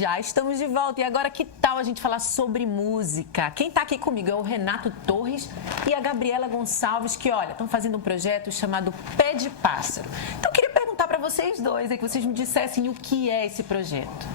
Já estamos de volta. E agora, que tal a gente falar sobre música? Quem está aqui comigo é o Renato Torres e a Gabriela Gonçalves, que, olha, estão fazendo um projeto chamado Pé de Pássaro. Então, eu queria perguntar para vocês dois, que vocês me dissessem o que é esse projeto.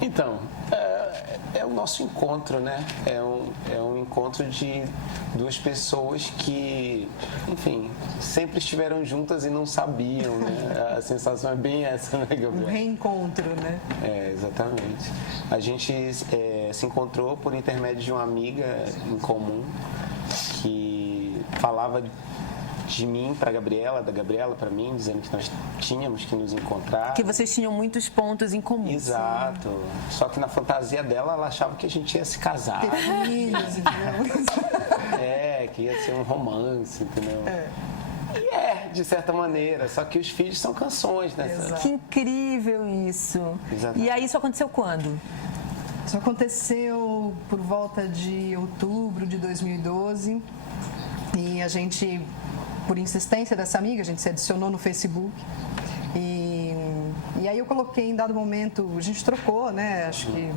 Então, é o nosso encontro, né? É um encontro de duas pessoas que, enfim, sempre estiveram juntas e não sabiam, né? A sensação é bem essa, né, Gabriel? Um reencontro, né? Exatamente. A gente se encontrou por intermédio de uma amiga em comum que falava de mim para a Gabriela, da Gabriela para mim, dizendo que nós tínhamos que nos encontrar. Que vocês tinham muitos pontos em comum. Exato. Só que na fantasia dela, ela achava que a gente ia se casar. Ter filhos, entendeu? Que ia ser um romance, entendeu? E de certa maneira. Só que os filhos são canções, né? Exato. Que incrível isso. Exatamente. E aí, isso aconteceu quando? Isso aconteceu por volta de outubro de 2012. E a gente, por insistência dessa amiga, a gente se adicionou no Facebook. E aí eu coloquei, em dado momento, a gente trocou, né? Acho que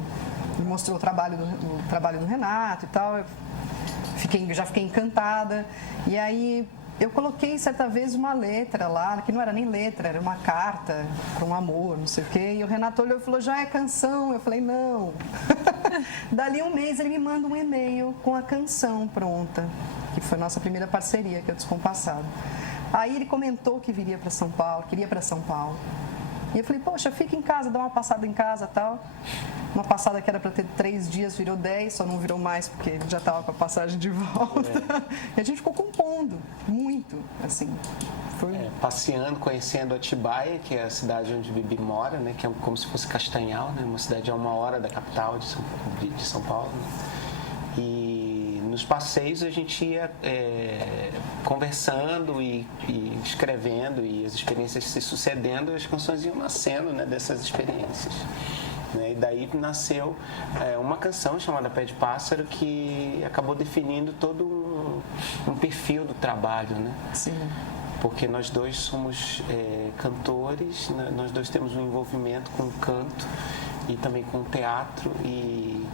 me mostrou o trabalho do Renato e tal. Eu já fiquei encantada. E aí eu coloquei certa vez uma letra lá, que não era nem letra, era uma carta para um amor, não sei o quê. E o Renato olhou e falou, já é canção? Eu falei, não. Dali um mês ele me manda um e-mail com a canção pronta, que foi nossa primeira parceria, que é o Descompassado. Aí ele comentou que viria para São Paulo, queria para São Paulo. E eu falei, poxa, fica em casa, dá uma passada em casa e tal. Uma passada que era para ter 3 dias, virou 10, só não virou mais porque já estava com a passagem de volta. E a gente ficou compondo, muito, assim. Foi... passeando, conhecendo Atibaia, que é a cidade onde Bibi mora, né? Que é como se fosse Castanhal, né? Uma cidade a 1 hora da capital de São Paulo. Né? E nos passeios a gente ia conversando e escrevendo, e as experiências se sucedendo, as canções iam nascendo, né, dessas experiências. Né? E daí nasceu uma canção chamada Pé de Pássaro, que acabou definindo todo um perfil do trabalho, né? Sim. Porque nós dois somos cantores, né? Nós dois temos um envolvimento com o canto e também com o teatro, e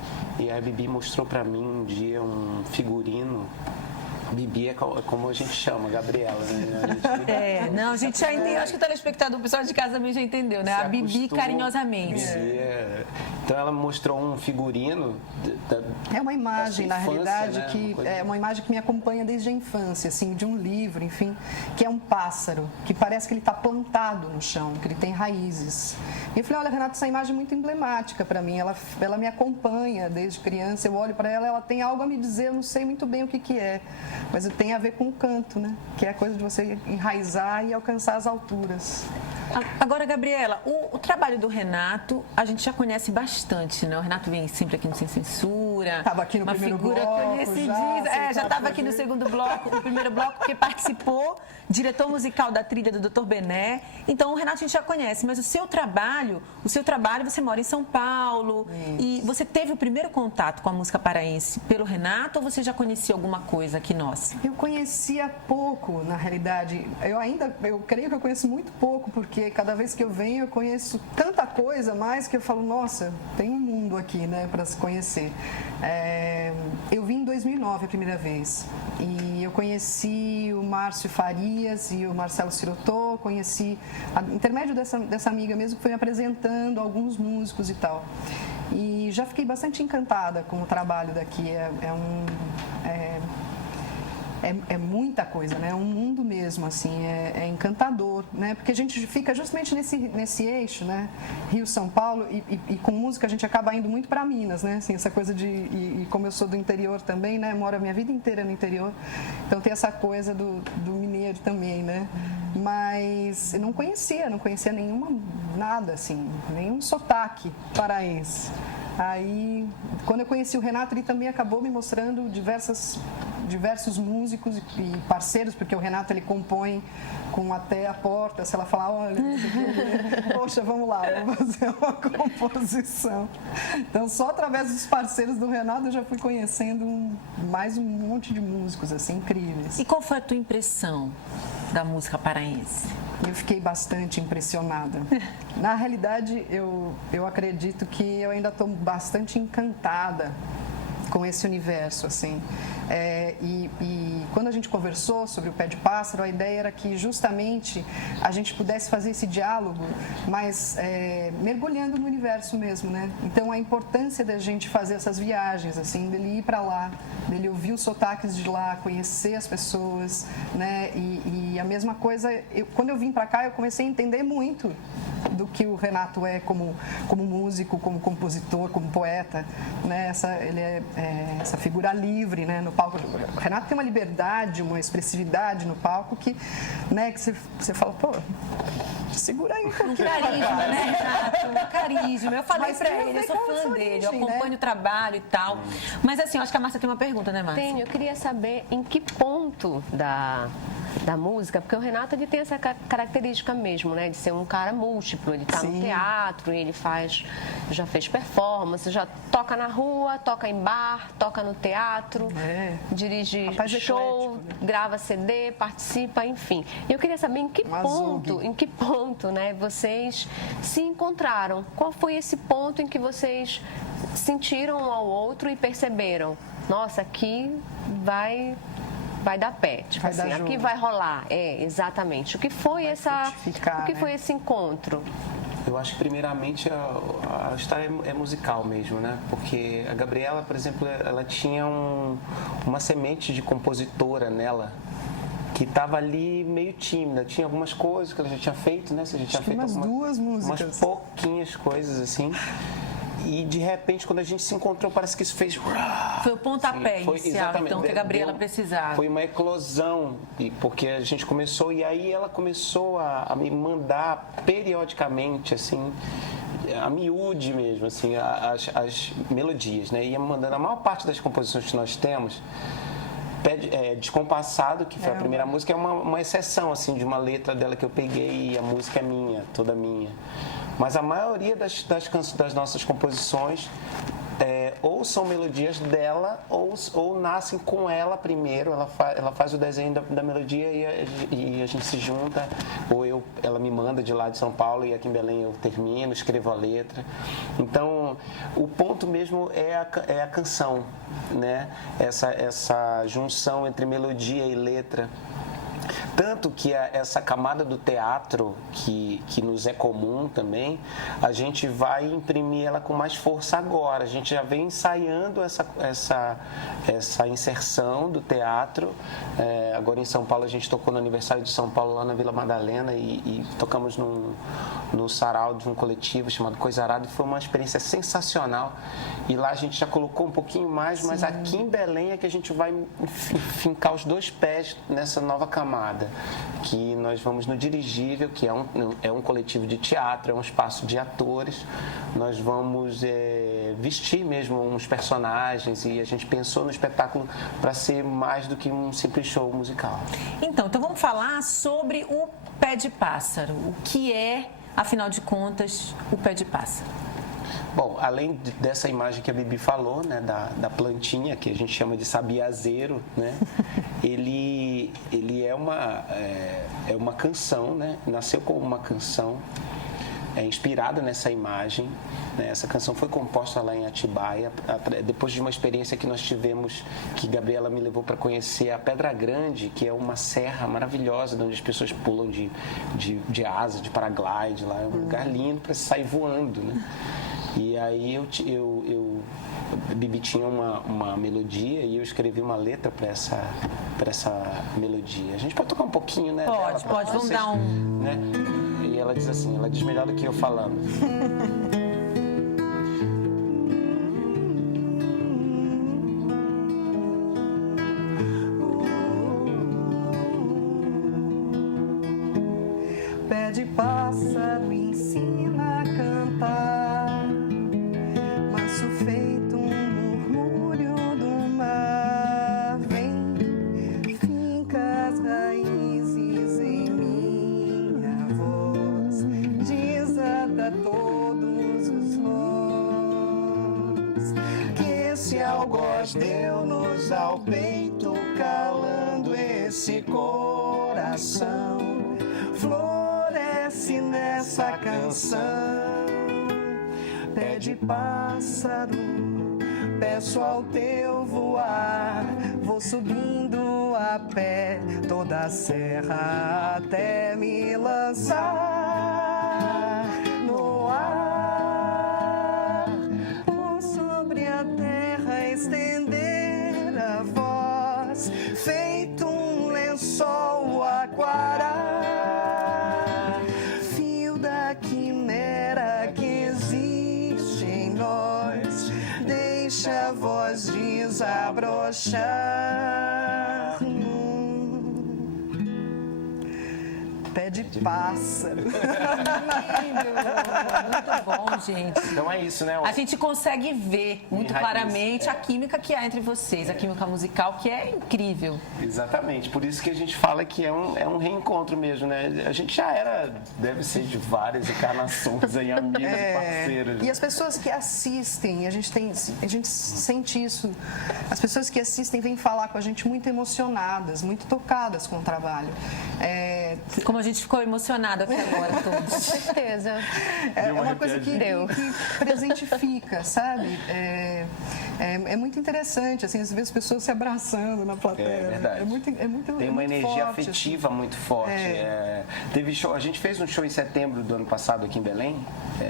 a Bibi mostrou para mim um dia um figurino. Bibi é como a gente chama, Gabriela, né? A gente já entendeu, acho que o telespectador, o pessoal de casa também já entendeu, né? A Bibi carinhosamente. Então ela mostrou um figurino é uma imagem, na realidade, né? que é uma imagem que me acompanha desde a infância, assim, de um livro, enfim, que é um pássaro, que parece que ele está plantado no chão, que ele tem raízes. E eu falei, olha, Renato, essa imagem é muito emblemática para mim, ela me acompanha desde criança, eu olho para ela, ela tem algo a me dizer, eu não sei muito bem o que é. Mas tem a ver com o canto, né? Que é a coisa de você enraizar e alcançar as alturas. Agora, Gabriela, o trabalho do Renato, a gente já conhece bastante, né? O Renato vem sempre aqui no Sem Censura. Estava aqui no primeiro bloco, já estava aqui no segundo bloco, no primeiro bloco, porque participou, diretor musical da trilha do Dr. Bené. Então, o Renato a gente já conhece, mas o seu trabalho, você mora em São Paulo. Isso. E você teve o primeiro contato com a música paraense pelo Renato, ou você já conhecia alguma coisa aqui nossa? Eu conhecia pouco, na realidade. Eu creio que eu conheço muito pouco, porque cada vez que eu venho eu conheço tanta coisa mais que eu falo, nossa, tem um mundo aqui, né, para se conhecer. Eu vim em 2009 a primeira vez e eu conheci o Márcio Farias e o Marcelo Sirotô, conheci, intermédio dessa amiga mesmo, que foi me apresentando alguns músicos e tal. E já fiquei bastante encantada com o trabalho daqui. É muita coisa, né? É um mundo mesmo, assim, é encantador, né? Porque a gente fica justamente nesse eixo, né? Rio-São Paulo, e com música a gente acaba indo muito para Minas, né? Assim, essa coisa e como eu sou do interior também, né? Moro a minha vida inteira no interior, então tem essa coisa do mineiro também, né? Mas eu não conhecia nada, assim, nenhum sotaque paraense. Aí, quando eu conheci o Renato, ele também acabou me mostrando diversas diversos músicos e parceiros, porque o Renato ele compõe com até a porta. Se ela falar, olha, poxa, vamos lá, vamos fazer uma composição. Então, só através dos parceiros do Renato eu já fui conhecendo mais um monte de músicos assim incríveis. E qual foi a tua impressão da música paraense? Eu fiquei bastante impressionada. Na realidade, eu acredito que eu ainda estou bastante encantada com esse universo, assim. E quando a gente conversou sobre o Pé de Pássaro, a ideia era que justamente a gente pudesse fazer esse diálogo, mas mergulhando no universo mesmo, né? Então, a importância da gente fazer essas viagens, assim, dele ir para lá, dele ouvir os sotaques de lá, conhecer as pessoas, né? E a mesma coisa, quando eu vim para cá, eu comecei a entender muito do que o Renato é como músico, como compositor, como poeta, né? Ele é essa figura livre, né, no palco. O Renato tem uma liberdade, uma expressividade no palco que, né, que você fala, pô, segura aí um pouquinho. Carisma, né, Renato? Carisma. Eu falei pra ele, eu sou fã dele, eu acompanho o trabalho e tal. Mas assim, eu acho que a Márcia tem uma pergunta, né, Márcia? Tenho, eu queria saber em que ponto da música, porque o Renato ele tem essa característica mesmo, né, de ser um cara múltiplo, ele tá no teatro, ele já fez performance, já toca na rua, toca em bar, toca no teatro, dirige show, eclético, né? Grava CD, participa, enfim. E eu queria saber em que ponto, né, vocês se encontraram, qual foi esse ponto em que vocês sentiram um ao outro e perceberam, nossa, aqui vai dar pé, tipo assim, aqui vai rolar. Exatamente. O que foi esse encontro? Eu acho que primeiramente a história é musical mesmo, né? Porque a Gabriela, por exemplo, ela tinha uma semente de compositora nela que estava ali meio tímida. Tinha algumas coisas que ela já tinha feito, né? Você já tinha feito duas músicas. Umas pouquinhas coisas assim. E de repente, quando a gente se encontrou, parece que isso fez... Foi o pontapé inicial, então, que a Gabriela deu, precisava. Foi uma eclosão, porque a gente começou, e aí ela começou a me mandar periodicamente, assim, a miúde mesmo, assim, as melodias, né? Ia me mandando a maior parte das composições que nós temos. Descompassado, que foi a primeira música, é uma exceção, assim, de uma letra dela que eu peguei e a música é minha, toda minha. Mas a maioria das nossas composições ou são melodias dela ou nascem com ela primeiro, ela faz o desenho da melodia e a gente se junta, ou ela me manda de lá de São Paulo e aqui em Belém eu termino, escrevo a letra. Então, o ponto mesmo é a canção, né? Essa junção entre melodia e letra. Tanto que essa camada do teatro, que nos é comum também, a gente vai imprimir ela com mais força agora. A gente já vem ensaiando essa inserção do teatro. Agora em São Paulo, a gente tocou no aniversário de São Paulo, lá na Vila Madalena, e tocamos no sarau de um coletivo chamado Coisa Arada, e foi uma experiência sensacional. E lá a gente já colocou um pouquinho mais, mas aqui em Belém é que a gente vai fincar os dois pés nessa nova camada, que nós vamos no Dirigível, que é um coletivo de teatro, é um espaço de atores. Nós vamos vestir mesmo uns personagens, e a gente pensou no espetáculo para ser mais do que um simples show musical. Então vamos falar sobre o Pé de Pássaro. O que é, afinal de contas, o Pé de Pássaro? Bom, além dessa imagem que a Bibi falou, né, da plantinha, que a gente chama de sabiazeiro, né, ele é uma canção, né, nasceu como uma canção, inspirada nessa imagem, né. Essa canção foi composta lá em Atibaia, depois de uma experiência que nós tivemos, que Gabriela me levou para conhecer a Pedra Grande, que é uma serra maravilhosa, onde as pessoas pulam de asa, de paraglide, lá é um lugar lindo para sair voando, né. E aí a Bibi tinha uma melodia e eu escrevi uma letra para essa melodia. A gente pode tocar um pouquinho, né? Pode, vamos dar um... Né? E ela diz assim, ela diz melhor do que eu falando. Pé de pássaro ensina a cantar, manso feito um murmúrio do mar. Vem voz deu-nos ao peito, calando esse coração. Floresce nessa canção. Pé de pássaro, peço ao teu voar. Vou subindo a pé toda a serra até me lançar no ar. Vou sobre a terra estender a voz, feito um lençol aquarar. Fio da quimera que existe em nós, deixa a voz desabrochar. Pé de pássaro. Muito bom, gente. Então é isso, né? A gente consegue ver muito Raiz, claramente a química que há entre vocês, a química musical, que é incrível. Exatamente, por isso que a gente fala que é um reencontro mesmo, né? A gente já era, deve ser de várias encarnações aí, amigos e parceiros. E as pessoas que assistem, a gente sente isso. As pessoas que assistem vêm falar com a gente muito emocionadas, muito tocadas com o trabalho. Como a gente ficou emocionado aqui agora, todos. Com certeza. É uma coisa que Deu. presentifica, sabe? É muito interessante, assim, às vezes as pessoas se abraçando na plateia. É verdade. É muito Tem uma energia forte, afetiva muito forte. Teve show, a gente fez um show em setembro do ano passado aqui em Belém.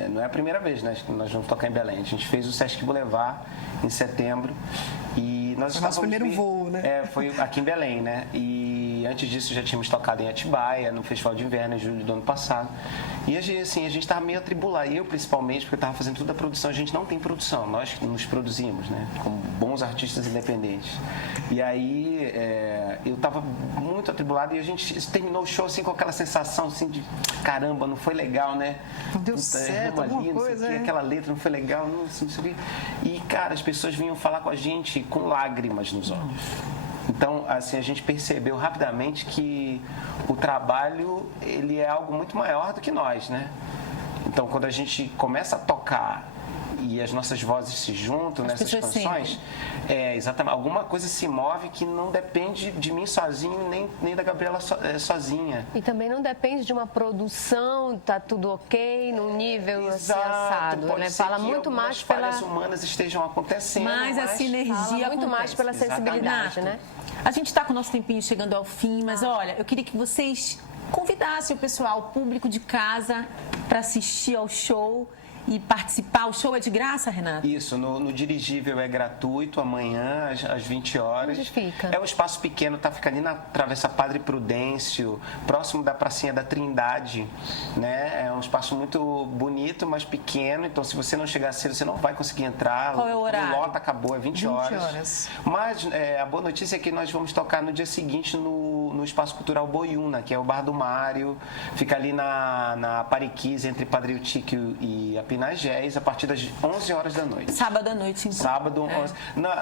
Não é a primeira vez, né, que nós vamos tocar em Belém. A gente fez o Sesc Boulevard em setembro e nós Foi nosso estávamos primeiro voo, né? Foi aqui em Belém, né? E antes disso já tínhamos tocado em Atibaia, no Festival de Inverno, em julho do ano passado. E a gente estava meio atribulado, eu principalmente, porque eu estava fazendo toda a produção. A gente não tem produção, nós nos produzimos, né? Como bons artistas independentes. E aí eu estava muito atribulado e a gente terminou o show assim com aquela sensação assim de caramba, não foi legal, né? Não deu certo, alguma não sei o coisa, quê, é. aquela letra não foi legal, não sei o quê. E, cara, as pessoas vinham falar com a gente com lágrimas nos olhos. Então, assim, a gente percebeu rapidamente que o trabalho, ele é algo muito maior do que nós, né? Então, quando a gente começa a tocar e as nossas vozes se juntam nessas pessoas canções, exatamente, alguma coisa se move que não depende de mim sozinho, nem da Gabriela sozinha. E também não depende de uma produção, tá tudo ok, num nível assim, assado, pode né? ser Fala que muito algumas mais pela... falhas humanas estejam acontecendo, Mas a sinergia Fala muito mais acontece. pela sensibilidade, Renato, né? A gente está com o nosso tempinho chegando ao fim, mas olha, eu queria que vocês convidassem o pessoal, o público de casa, para assistir ao show e participar. O show é de graça, Renato? Isso, no dirigível é gratuito, amanhã às 20 horas. Onde fica? É um espaço pequeno, tá? Fica ali na Travessa Padre Prudêncio, próximo da pracinha da Trindade, né? É um espaço muito bonito, mas pequeno, então se você não chegar cedo, você não vai conseguir entrar. Qual é o horário? O lota acabou, é 20 horas. Mas a boa notícia é que nós vamos tocar no dia seguinte no Espaço Cultural Boiúna, que é o Bar do Mário, fica ali na Pariquis, entre Padre Eutíquio e a Pinagés, a partir das 11 horas da noite. Sábado à noite, então. Sábado, 11.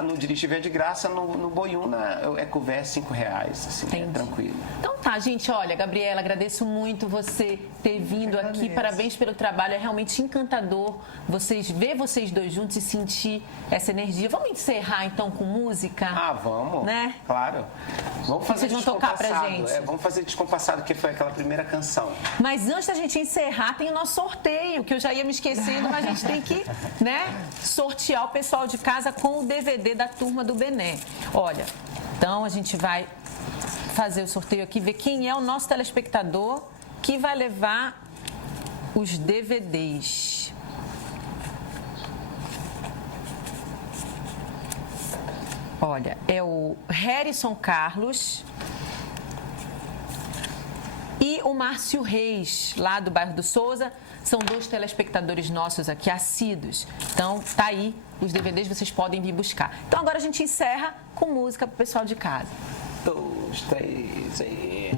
No dirigível é de graça, no Boiúna é couvert R$5, assim, é tranquilo. Então tá, gente, olha, Gabriela, agradeço muito você ter vindo aqui, parabéns pelo trabalho, é realmente encantador ver vocês dois juntos e sentir essa energia. Vamos encerrar então com música? Vamos, né? Claro. Vamos fazer vocês vão tocar pra Descompassado. gente? Vamos fazer Descompassado, que foi aquela primeira canção. Mas antes da gente encerrar, tem o nosso sorteio, que eu já ia me esquecendo, mas a gente tem que, né, sortear o pessoal de casa com o DVD da Turma do Bené. Olha, então a gente vai fazer o sorteio aqui, ver quem é o nosso telespectador que vai levar os DVDs. Olha, é o Harrison Carlos e o Márcio Reis, lá do bairro do Souza. São 2 telespectadores nossos aqui, assíduos. Então, tá aí, os DVDs vocês podem vir buscar. Então, agora a gente encerra com música pro pessoal de casa. 2, 3, e...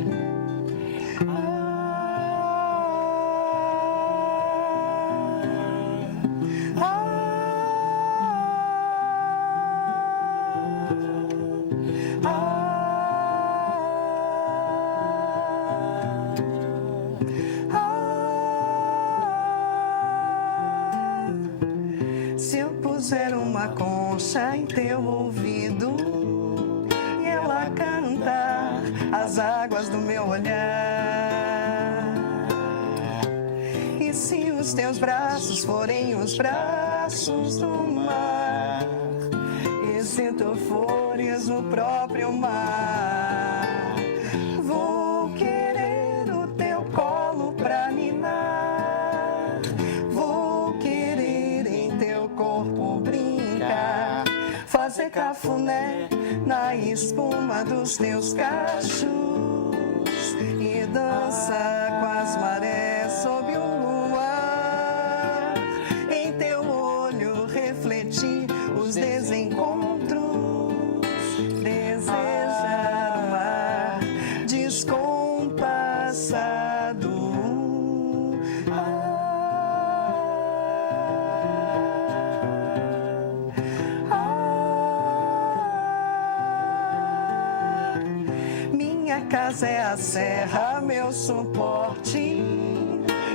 Se eu puser uma concha em teu ouvido, as águas do meu olhar. E se os teus braços forem os braços do mar, e se tu fores o próprio mar, vou querer o teu colo pra ninar, vou querer em teu corpo brincar, fazer cafuné na espuma dos teus cachos e dançar com as marés sob o luar. Em teu olho refletir os desencontros, desejar o mar descompassado. Minha casa é a serra, meu suporte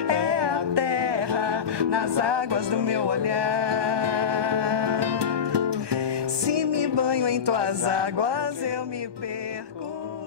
é a terra nas águas do meu olhar. Se me banho em tuas águas, eu me perco.